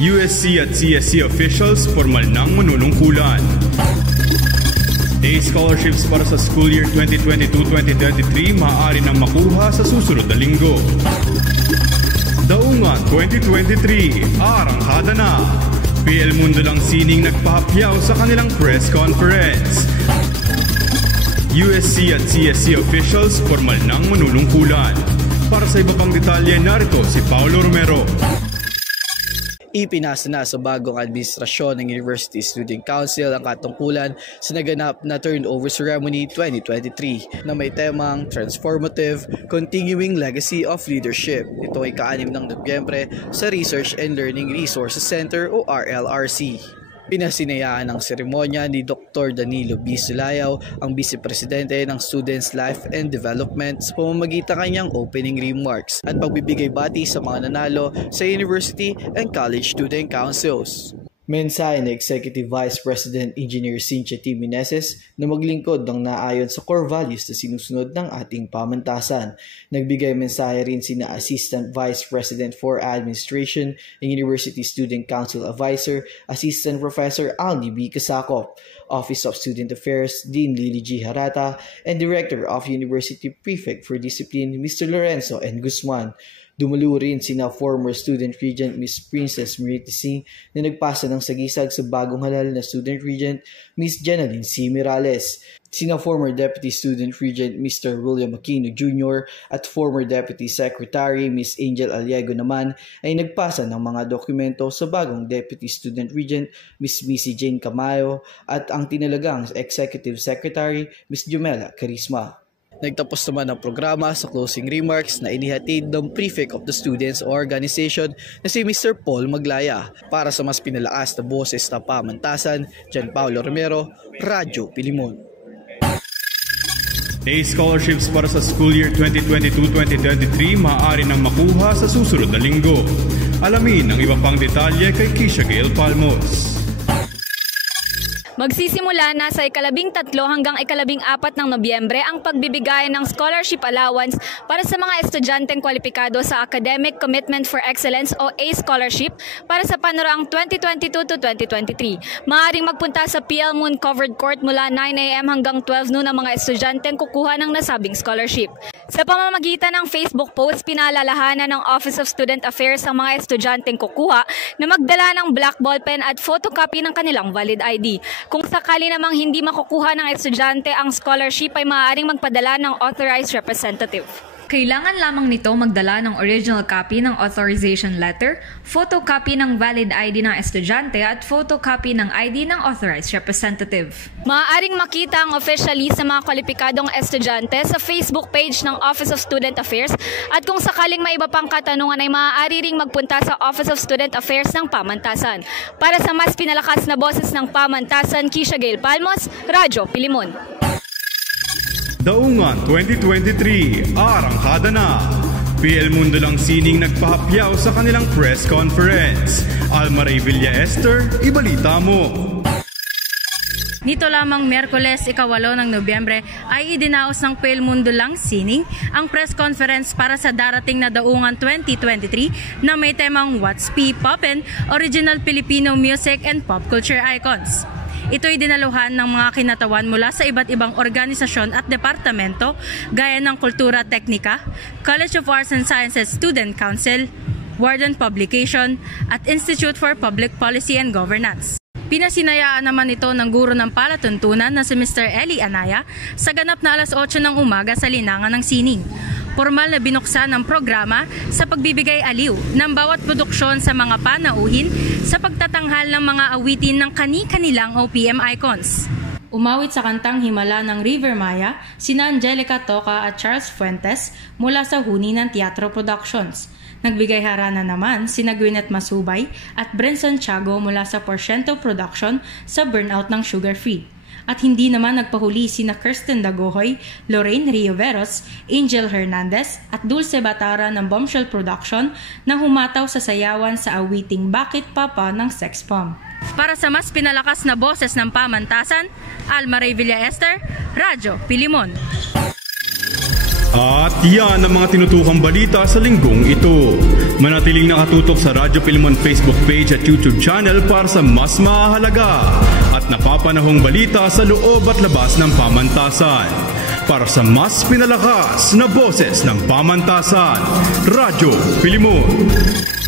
USC at CSC officials formal nang manunungkulan. Day scholarships para sa school year 2022-2023 maaari nang makuha sa susunod na linggo. Daungan 2023, aranghada na. PL Mundo lang sining nagpahapyaw sa kanilang press conference. USC at CSC officials formal nang manunungkulan. Para sa iba pang detalye, narito si Paulo Romero. Ipinasa na sa bagong administrasyon ng University Student Council ang katungkulan sa naganap na turnover ceremony 2023 na may temang Transformative Continuing Legacy of Leadership. Ito ay ka-6 ng Nobyembre sa Research and Learning Resources Center o RLRC. Pinasinayaan ng seremonya ni Dr. Danilo B. Sulayaw, ang Vice Presidente ng Students' Life and Development sa pamamagitan kanyang opening remarks at pagbibigay bati sa mga nanalo sa University and College Student Councils. Mensahe ni Executive Vice President Engineer Cynthia T. Meneses na maglingkod ng naayon sa core values na sinusunod ng ating pamantasan. Nagbigay mensahe rin sina Assistant Vice President for Administration ng University Student Council Advisor, Assistant Professor Alni B. Kasakop, Office of Student Affairs, Dean Lily G. Harata, and Director of University Prefect for Discipline, Mr. Lorenzo N. Guzman. Dumalo rin sina former Student Regent Ms. Princess Miriti Singh na nagpasa ng sagisag sa bagong halal na Student Regent Ms. Jenaline C. Mirales. Sina former Deputy Student Regent Mr. William Aquino Jr. at former Deputy Secretary Ms. Angel Aliego naman ay nagpasa ng mga dokumento sa bagong Deputy Student Regent Ms. Missy Jane Camayo at ang tinalagang Executive Secretary Ms. Jumela Carisma. Nagtapos naman ang programa sa closing remarks na inihatid ng Prefect of the Students Organization na si Mr. Paul Maglaya. Para sa mas pinalakas na boses na pamantasan, Jan Paulo Romero, Radyo Pilimon. Day scholarships para sa school year 2022-2023 maaari nang makuha sa susunod na linggo. Alamin ang iba pang detalye kay Kisha Gail Palmos. Magsisimula na sa 13 hanggang 14 ng Nobyembre ang pagbibigay ng scholarship allowance para sa mga estudyanteng kwalipikado sa Academic Commitment for Excellence o ACE Scholarship para sa panaraang 2022-2023. Maaaring magpunta sa PL Moon Covered Court mula 9 a.m. hanggang 12 noon ang mga estudyanteng kukuha ng nasabing scholarship. Sa pamamagitan ng Facebook post, pinaalalahanan ng Office of Student Affairs ang mga estudyanteng kukuha na magdala ng black ballpen at photocopy ng kanilang valid ID. Kung sakali namang hindi makukuha ng estudyante ang scholarship ay maaaring magpadala ng authorized representative. Kailangan lamang nito magdala ng original copy ng authorization letter, photocopy ng valid ID ng estudyante at photocopy ng ID ng authorized representative. Maaaring makita ang official list sa mga kwalipikadong estudyante sa Facebook page ng Office of Student Affairs at kung sakaling may iba pang katanungan ay maaari ring magpunta sa Office of Student Affairs ng Pamantasan. Para sa mas pinalakas na boses ng Pamantasan, Kisha Gail Palmos, Radyo Pilimon. Daungan 2023, aranghada na. PL Mundo lang sining nagpahapyaw sa kanilang press conference. Alma Revilla Esther, ibalita mo. Nito lamang Miyerkules, 8 ng Nobyembre ay idinaos ng PL Mundo lang sining ang press conference para sa darating na Daungan 2023 na may temang What's P-Poppin', Original Filipino Music and Pop Culture Icons. Ito'y dinaluhan ng mga kinatawan mula sa iba't ibang organisasyon at departamento gaya ng Kultura Teknika, College of Arts and Sciences Student Council, Warden Publication at Institute for Public Policy and Governance. Pinasinayaan naman ito ng guro ng palatuntunan na si Mr. Eli Anaya sa ganap na alas 8 ng umaga sa linangan ng sining. Formal na binuksan ang programa sa pagbibigay aliw ng bawat produksyon sa mga panauhin sa pagtatanghal ng mga awitin ng kani-kanilang OPM icons. Umawit sa kantang Himala ng River Maya, sina Angelica Toca at Charles Fuentes mula sa huni ng Teatro Productions. Nagbigay harana naman sina Gwyneth Masubay at Brenson Tiago mula sa Porciento Production sa Burnout ng Sugar Free. At hindi naman nagpahuli sina Kirsten Dagohoy, Lorraine Rioveros, Angel Hernandez at Dulce Batara ng Bombshell Production na humataw sa sayawan sa awiting Bakit Papa ng Sex Bomb. Para sa mas pinalakas na boses ng pamantasan, Alma Revilla Esther, Radyo Pilimon. At yan ang mga tinutukang balita sa linggong ito. Manatiling nakatutok sa Radyo Pilimon Facebook page at YouTube channel para sa mas mahalaga at napapanahong balita sa loob at labas ng pamantasan. Para sa mas pinalakas na boses ng pamantasan, Radyo Pilimon.